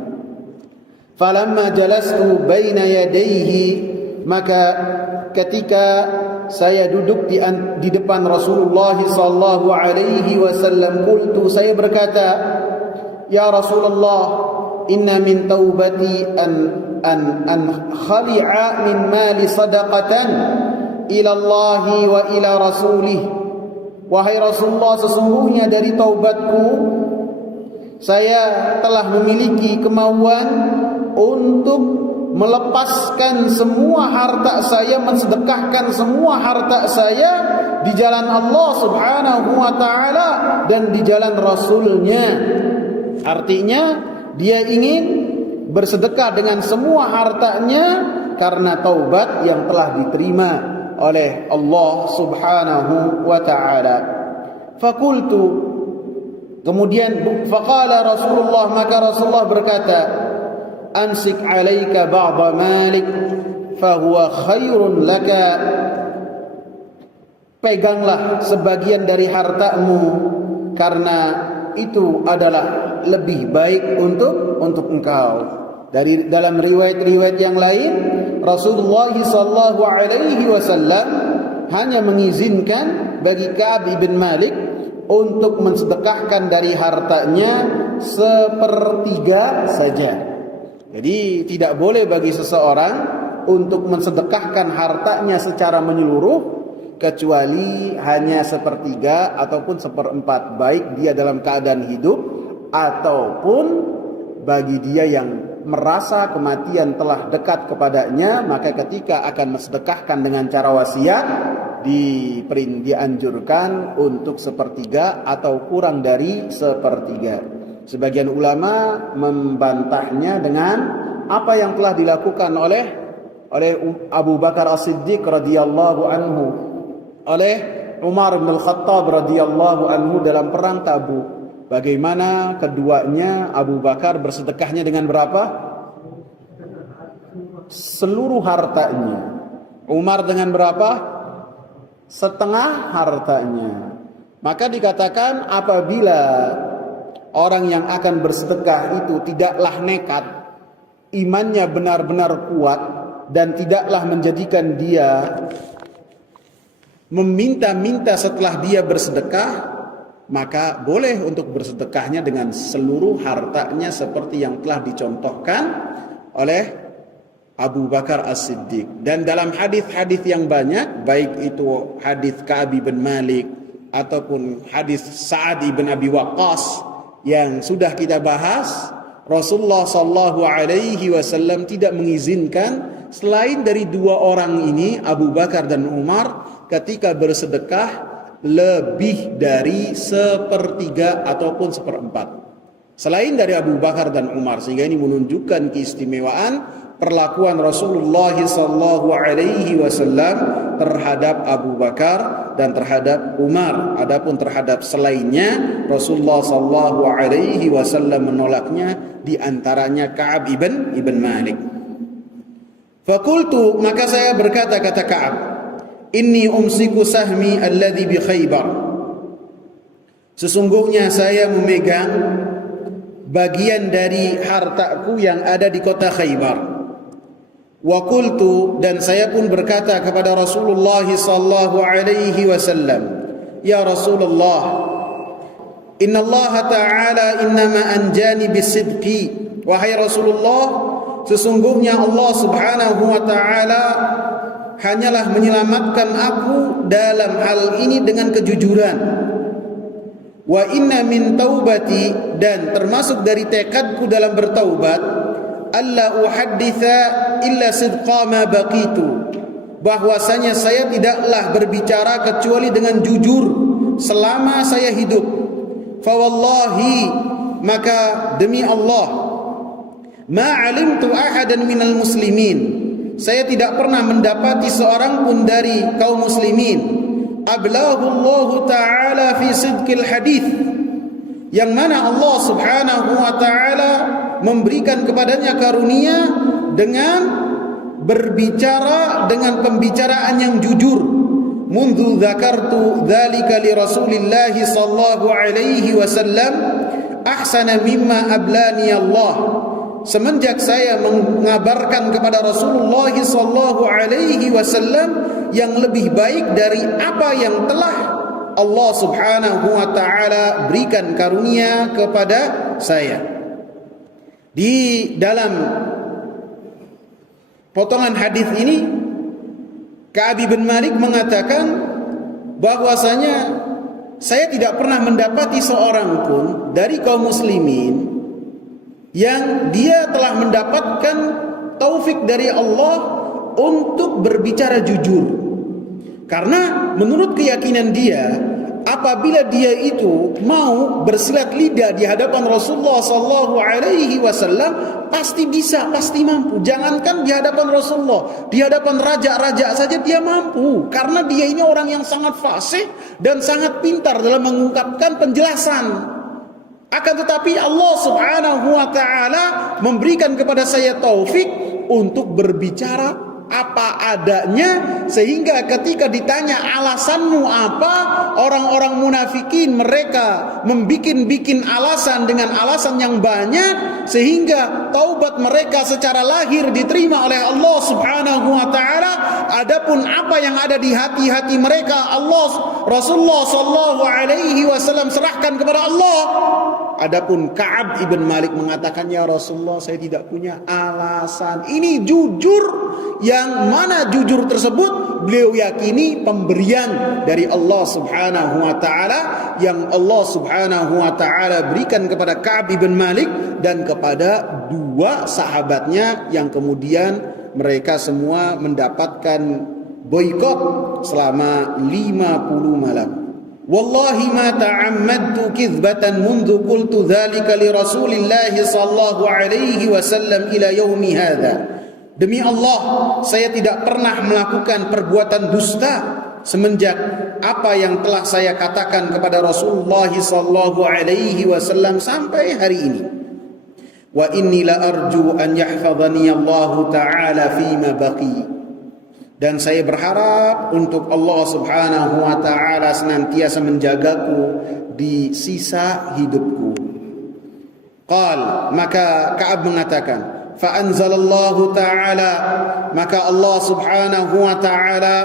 Falamma jalastu baina yadayhi, maka ketika saya duduk di depan Rasulullah sallallahu alaihi wasallam, qultu, saya berkata, ya Rasulullah, inna min taubati an khali'a min mali sadaqatan ila Allah wa ila rasulih. Wahai Rasulullah, sesungguhnya dari taubatku, saya telah memiliki kemauan untuk melepaskan semua harta saya, mensedekahkan semua harta saya di jalan Allah Subhanahu wa taala dan di jalan Rasul-Nya. Artinya dia ingin bersedekah dengan semua hartanya karena taubat yang telah diterima oleh Allah Subhanahu wa taala. Fakultu, kemudian faqala Rasulullah, maka Rasulullah berkata, ansik alaika ba'da malik fahuwa khairun laka, peganglah sebagian dari hartamu karena itu adalah lebih baik untuk engkau. Dari dalam riwayat-riwayat yang lain, Rasulullah sallallahu alaihi wasallam hanya mengizinkan bagi Ka'ab bin Malik untuk mensedekahkan dari hartanya sepertiga saja. Jadi tidak boleh bagi seseorang untuk mensedekahkan hartanya secara menyeluruh kecuali hanya sepertiga ataupun seperempat, baik dia dalam keadaan hidup ataupun bagi dia yang merasa kematian telah dekat kepadanya, maka ketika akan mensedekahkan dengan cara wasiat dianjurkan untuk sepertiga atau kurang dari sepertiga. Sebagian ulama membantahnya dengan apa yang telah dilakukan oleh Abu Bakar As-Siddiq radhiyallahu anhu, oleh Umar bin Al-Khattab radhiyallahu anhu dalam perang Tabuk. Bagaimana keduanya, Abu Bakar bersedekahnya dengan berapa? Seluruh hartanya. Umar dengan berapa? Setengah hartanya. Maka dikatakan apabila orang yang akan bersedekah itu tidaklah nekat, imannya benar-benar kuat, dan tidaklah menjadikan dia meminta-minta setelah dia bersedekah, maka boleh untuk bersedekahnya dengan seluruh hartanya seperti yang telah dicontohkan oleh Abu Bakar As-Siddiq. Dan dalam hadis-hadis yang banyak, baik itu hadis Ka'ab bin Malik ataupun hadis Sa'ad bin Abi Waqqas yang sudah kita bahas, Rasulullah sallallahu alaihi wasallam tidak mengizinkan selain dari dua orang ini, Abu Bakar dan Umar, ketika bersedekah lebih dari sepertiga ataupun seperempat selain dari Abu Bakar dan Umar, sehingga ini menunjukkan keistimewaan perlakuan Rasulullah sallallahu alaihi wasallam terhadap Abu Bakar dan terhadap Umar. Adapun terhadap selainnya, Rasulullah sallallahu alaihi wasallam menolaknya, di antaranya Ka'ab ibn Malik. Fakultu, maka saya berkata, kata Ka'ab, inni umsiku sahmi alladhi bi Khaybar, sesungguhnya saya memegang bagian dari hartaku yang ada di kota Khaybar. Wa qultu, dan saya pun berkata kepada Rasulullah sallallahu alaihi wasallam, ya Rasulullah, inna Allah ta'ala innama anjani bisidqi, wahai Rasulullah, sesungguhnya Allah subhanahu wa ta'ala hanyalah menyelamatkan aku dalam hal ini dengan kejujuran. Wa inna min taubati, dan termasuk dari tekadku dalam bertaubat, alla uhadditha illa sidqa ma baqitu, bahwasanya saya tidaklah berbicara kecuali dengan jujur selama saya hidup. Fa wallahi, maka demi Allah, ma alimtu ahadan minal muslimin, saya tidak pernah mendapati seorang pun dari kaum muslimin, ablahu Allah ta'ala fi sidqil hadith, yang mana Allah subhanahu wa ta'ala memberikan kepadanya karunia dengan berbicara dengan pembicaraan yang jujur. Mundu dzakartu dzalika li Rasulillah sallallahu alaihi wasallam ahsana mimma ablani Allah, semenjak saya mengabarkan kepada Rasulullah sallallahu alaihi wasallam yang lebih baik dari apa yang telah Allah subhanahu wa ta'ala berikan karunia kepada saya. Di dalam potongan hadis ini, Ka'ab bin Malik mengatakan bahwasanya saya tidak pernah mendapati seorang pun dari kaum muslimin yang dia telah mendapatkan taufik dari Allah untuk berbicara jujur. Karena menurut keyakinan dia, apabila dia itu mau bersilat lidah di hadapan Rasulullah sallallahu alaihi wasallam, pasti bisa, pasti mampu. Jangankan di hadapan Rasulullah, di hadapan raja-raja saja dia mampu. Karena dia ini orang yang sangat fasih dan sangat pintar dalam mengungkapkan penjelasan. Akan tetapi Allah subhanahu wa ta'ala memberikan kepada saya taufik untuk berbicara apa adanya, sehingga ketika ditanya alasanmu apa, orang-orang munafikin mereka membikin alasan dengan alasan yang banyak, sehingga taubat mereka secara lahir diterima oleh Allah subhanahu wa ta'ala. Adapun apa yang ada di hati-hati mereka, Rasulullah sallallahu alaihi wasallam serahkan kepada Allah. Adapun Ka'ab ibn Malik mengatakan, ya Rasulullah, saya tidak punya alasan. Ini jujur, yang mana jujur tersebut beliau yakini pemberian dari Allah subhanahu wa ta'ala, yang Allah subhanahu wa ta'ala berikan kepada Ka'ab ibn Malik dan kepada dua sahabatnya, yang kemudian mereka semua mendapatkan boikot selama 50 malam. Wallahi ma ta'ammadtu kizbatan mundu qultu dhalika li Rasulillahi sallallahu alaihi wasallam ila yaumi hadha. Demi Allah, saya tidak pernah melakukan perbuatan dusta semenjak apa yang telah saya katakan kepada Rasulullah sallallahu alaihi wasallam sampai hari ini. Wa inni la arju an yahfazani Allah ta'ala fima baqi. Dan saya berharap untuk Allah subhanahu wa ta'ala senantiasa menjagaku di sisa hidupku. Qal, maka Ka'ab mengatakan, fa anzalallahu ta'ala, maka Allah subhanahu wa ta'ala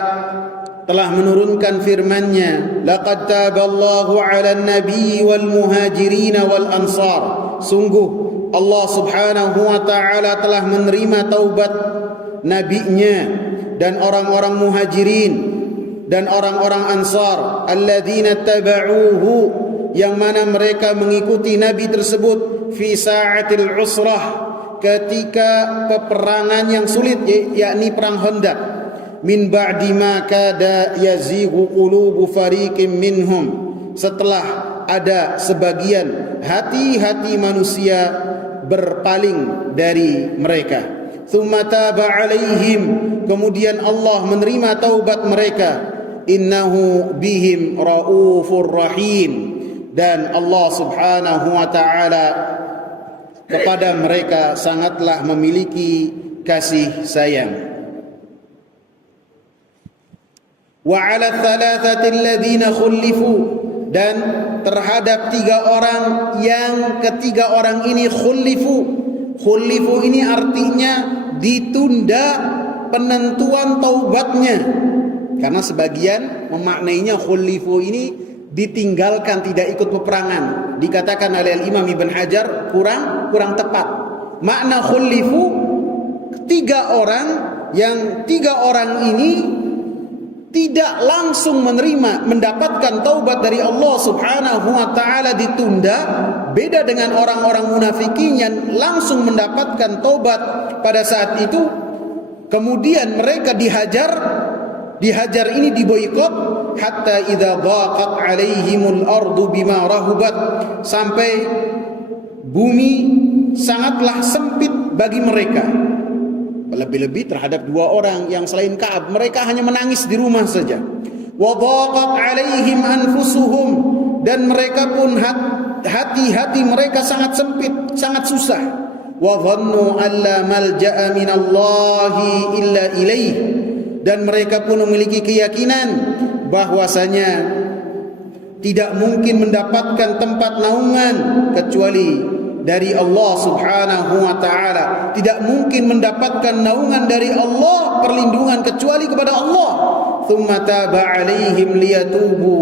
telah menurunkan firman-Nya, laqad taballahu 'alan nabiy wal muhajirin wal ansar. Sungguh Allah subhanahu wa ta'ala telah menerima taubat nabinya dan orang-orang muhajirin dan orang-orang ansar, alladzina taba'uhu, yang mana mereka mengikuti nabi tersebut, fi sa'atil usrah, ketika peperangan yang sulit, yakni perang Khandaq, min ba'di ma kada yazighu qulubu fariqin minhum, setelah ada sebagian hati-hati manusia berpaling dari mereka. Thumma taba alaihim, kemudian Allah menerima taubat mereka. Innahu bihim raufur rahim, dan Allah subhanahu wa ta'ala kepada mereka sangatlah memiliki kasih sayang. Wa ala thalathati alladhina khulifu, dan terhadap 3 orang yang ketiga orang ini khulifu. Khulifu ini artinya ditunda penentuan taubatnya, karena sebagian memaknainya khulifu ini ditinggalkan, tidak ikut peperangan. Dikatakan oleh Imam Ibn Hajar kurang tepat. Makna khulifu 3 orang, yang 3 orang ini tidak langsung mendapatkan taubat dari Allah subhanahu wa ta'ala, ditunda. Beda dengan orang-orang munafikin yang langsung mendapatkan taubat pada saat itu, kemudian mereka dihajar ini, diboikot, hatta idza dhaqat alaihimul ardu bima rahubat, sampai bumi sangatlah sempit bagi mereka. Lebih-lebih terhadap 2 orang yang selain Ka'ab, mereka hanya menangis di rumah saja. Wa dhaqat alaihim anfusuhum, dan mereka pun hati-hati mereka sangat sempit, sangat susah. Wa dhannu alla malja'a minallahi illa ilaih, dan mereka pun memiliki keyakinan bahwasanya tidak mungkin mendapatkan tempat naungan kecuali dari Allah subhanahu wa ta'ala. Tidak mungkin mendapatkan naungan dari Allah, perlindungan, kecuali kepada Allah. Thumma taba alaihim liyatubu,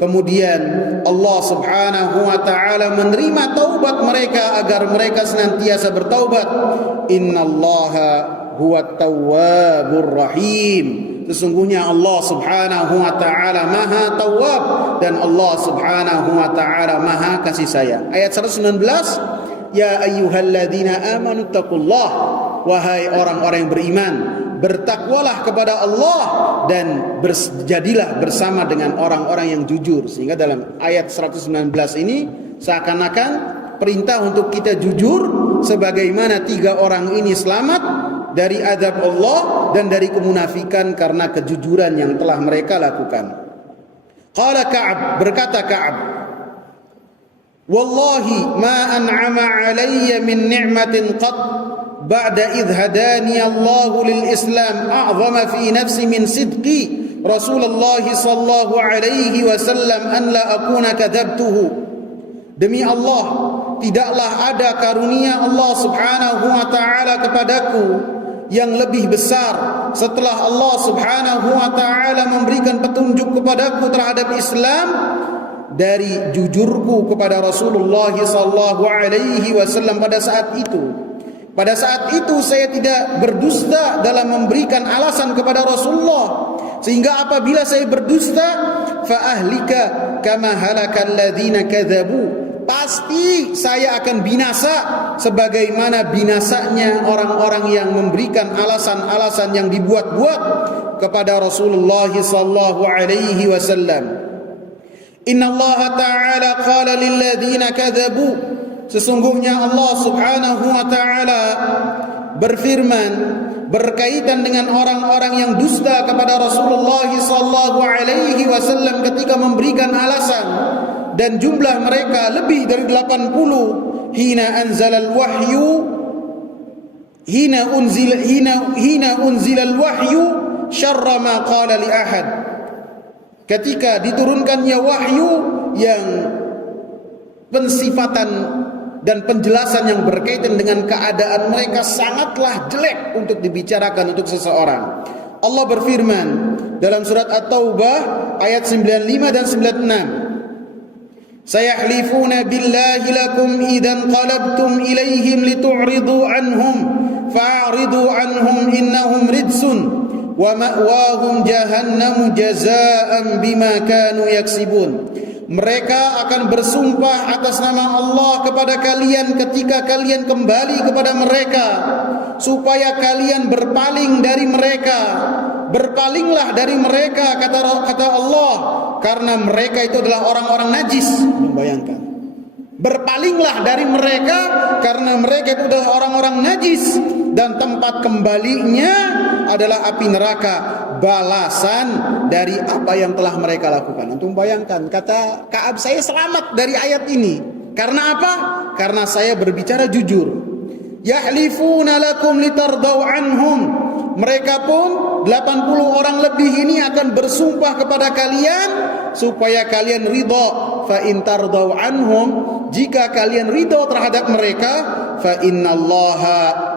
kemudian Allah subhanahu wa ta'ala menerima taubat mereka agar mereka senantiasa bertaubat. Innallaha huwat tawwabur rahim, sesungguhnya Allah subhanahu wa ta'ala maha tawwab, dan Allah subhanahu wa ta'ala maha kasih sayang. Ayat 119, ya ayyuhalladzina amanu taqullah, wahai orang-orang yang beriman, bertakwalah kepada Allah dan jadilah bersama dengan orang-orang yang jujur. Sehingga dalam ayat 119 ini seakan-akan perintah untuk kita jujur, sebagaimana 3 orang ini selamat dari azab Allah dan dari kemunafikan karena kejujuran yang telah mereka lakukan. Qala Ka'ab, berkata Ka'ab, wallahi ma an'ama alayya min ni'matin qat ba'da idh hadani Allah lil Islam a'zama fi nafsi min sidqi Rasulullah sallallahu alaihi wasallam an la akuna kadzabtuhu. Demi Allah, tidaklah ada karunia Allah Subhanahu wa taala kepadaku yang lebih besar setelah Allah Subhanahu wa taala memberikan petunjuk kepadaku terhadap Islam dari jujurku kepada Rasulullah sallallahu alaihi wasallam pada saat itu. Pada saat itu saya tidak berdusta dalam memberikan alasan kepada Rasulullah, sehingga apabila saya berdusta, fa ahlika kama halakal ladzina kadzabu, pasti saya akan binasa sebagaimana binasanya orang-orang yang memberikan alasan-alasan yang dibuat-buat kepada Rasulullah sallallahu alaihi wasallam. Inna Allah ta'ala qala lil ladzina kadzabu, sesungguhnya Allah Subhanahu wa taala berfirman berkaitan dengan orang-orang yang dusta kepada Rasulullah sallallahu alaihi wasallam ketika memberikan alasan, dan jumlah mereka lebih dari 80. Hina unzila al-wahyu syarra ma qala li ahad, ketika diturunkannya wahyu yang pensifatan dan penjelasan yang berkaitan dengan keadaan mereka sangatlah jelek untuk dibicarakan untuk seseorang. Allah berfirman dalam surat At-Taubah ayat 95 dan 96, sayahlifuna billahi lakum idan qalabtum ilaihim litu'ridu anhum fa'ridu anhum innahum ridsun wa ma'wahum jahannamu jazaa'an bima kanu yaksibun. Mereka akan bersumpah atas nama Allah kepada kalian ketika kalian kembali kepada mereka, supaya kalian berpaling dari mereka. Berpalinglah dari mereka, kata Allah, karena mereka itu adalah orang-orang najis. Membayangkan, berpalinglah dari mereka karena mereka itu adalah orang-orang najis, dan tempat kembalinya adalah api neraka, balasan dari apa yang telah mereka lakukan. Untuk bayangkan, kata Ka'ab, saya selamat dari ayat ini. Karena apa? Karena saya berbicara jujur. Yahlifuna lakum litardau anhum, mereka pun 80 orang lebih ini akan bersumpah kepada kalian supaya kalian ridha. Fa in tardau anhum, jika kalian ridha terhadap mereka, fa innallaha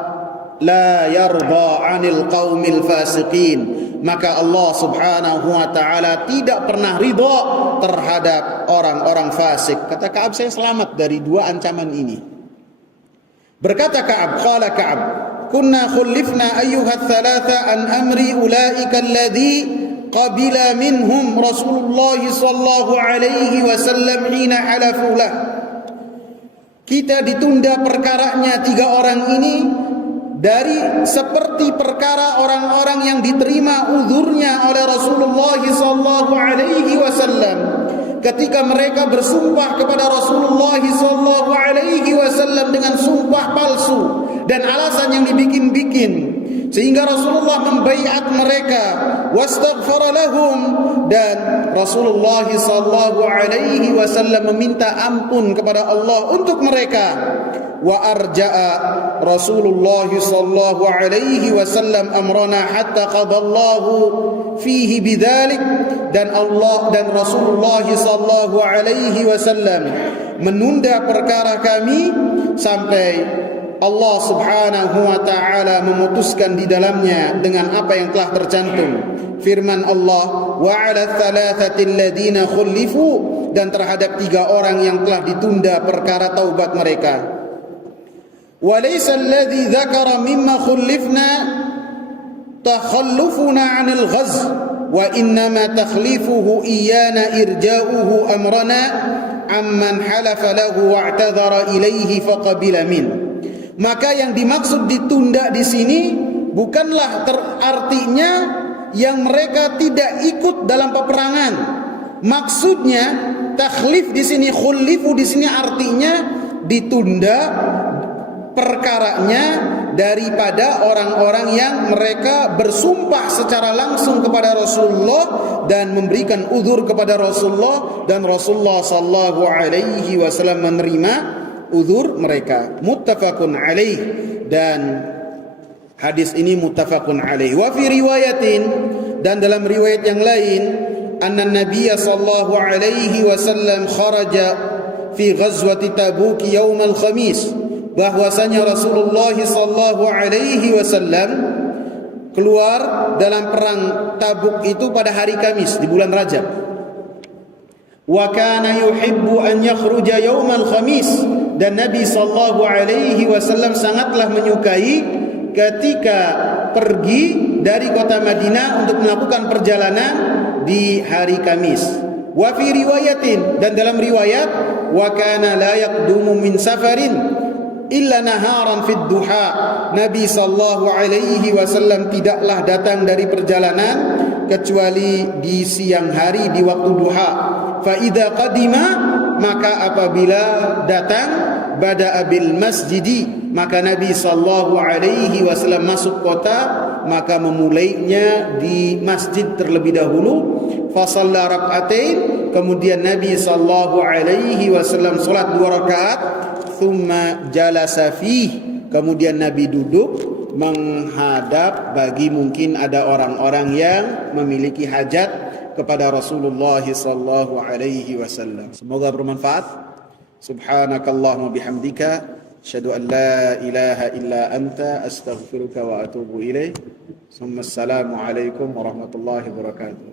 la yarda 'anil qaumil fasiqin, maka Allah Subhanahu wa taala tidak pernah ridha terhadap orang-orang fasik. Kata Ka'ab, saya selamat dari 2 ancaman ini. Berkata Ka'ab, qala Ka'ab, kunna khullifna ayyuha thalatha an amri ulaika alladhi qabila minhum Rasulullah sallallahu alaihi wasallam hina halafu lah. Kita ditunda perkaranya 3 orang ini dari seperti perkara orang-orang yang diterima uzurnya oleh Rasulullah sallallahu alaihi wasallam ketika mereka bersumpah kepada Rasulullah sallallahu alaihi wasallam dengan sumpah palsu dan alasan yang dibikin-bikin, sehingga Rasulullah membaiat mereka, wastaghfara lahum, dan Rasulullah sallallahu alaihi wasallam meminta ampun kepada Allah untuk mereka. Wa arja'a Rasulullah sallallahu alaihi wasallam amrana hatta qadallahu fihi bidzalik, dan Allah dan Rasulullah sallallahu alaihi wasallam menunda perkara kami sampai Allah Subhanahu wa taala memutuskan di dalamnya dengan apa yang telah tercantum. Firman Allah, wa 'ala thalathati alladziina khulifu, dan terhadap 3 orang yang telah ditunda perkara taubat mereka. Wa laysa alladzi dzakara mimma khulifna takhallufuna 'anil ghazw, wa innama takhlifuhu iyana irja'uhu amrana amman halafa lahu wa'tadhara ilayhi faqabila min. Maka yang dimaksud ditunda di sini bukanlah artinya yang mereka tidak ikut dalam peperangan. Maksudnya takhlif di sini, khulifu di sini artinya ditunda perkaranya daripada orang-orang yang mereka bersumpah secara langsung kepada Rasulullah dan memberikan uzur kepada Rasulullah, dan Rasulullah sallallahu alaihi wasallam menerima uzur mereka. Muttafaqun alaih, dan hadis ini muttafaqun alaih. Wa fi riwayatin, dan dalam riwayat yang lain, anna Nabiy sallallahu alaihi wasallam kharaja fi ghazwati Tabuk yaum al-Khamis, bahwasanya Rasulullah sallallahu alaihi wasallam keluar dalam perang Tabuk itu pada hari Kamis di bulan Rajab. Wa kana yuhibbu an yakhruja yaumal Khamis, dan Nabi sallallahu alaihi wasallam sangatlah menyukai ketika pergi dari kota Madinah untuk melakukan perjalanan di hari Kamis. Wa fi riwayatin, dan dalam riwayat, wa kana la yaqdumu min safarin illa naharan fid duha, Nabi sallallahu alaihi wasallam tidaklah datang dari perjalanan kecuali di siang hari di waktu duha. Fa idza qadima, maka apabila datang, bada'a bil masjidi, maka Nabi sallallahu alaihi wasallam masuk kota, maka memulainya di masjid terlebih dahulu. Fa shalla rak'atain, kemudian Nabi sallallahu alaihi wasallam salat 2 rakaat. Thumma jalasa fih, kemudian Nabi duduk menghadap bagi mungkin ada orang-orang yang memiliki hajat kepada Rasulullah sallallahu alaihi wasallam. Semoga bermanfaat. Subhanakallahumma bihamdika, asyhadu an la ilaha illa anta, astaghfiruka wa atubu ilaik. Assalamu alaikum warahmatullahi wabarakatuh.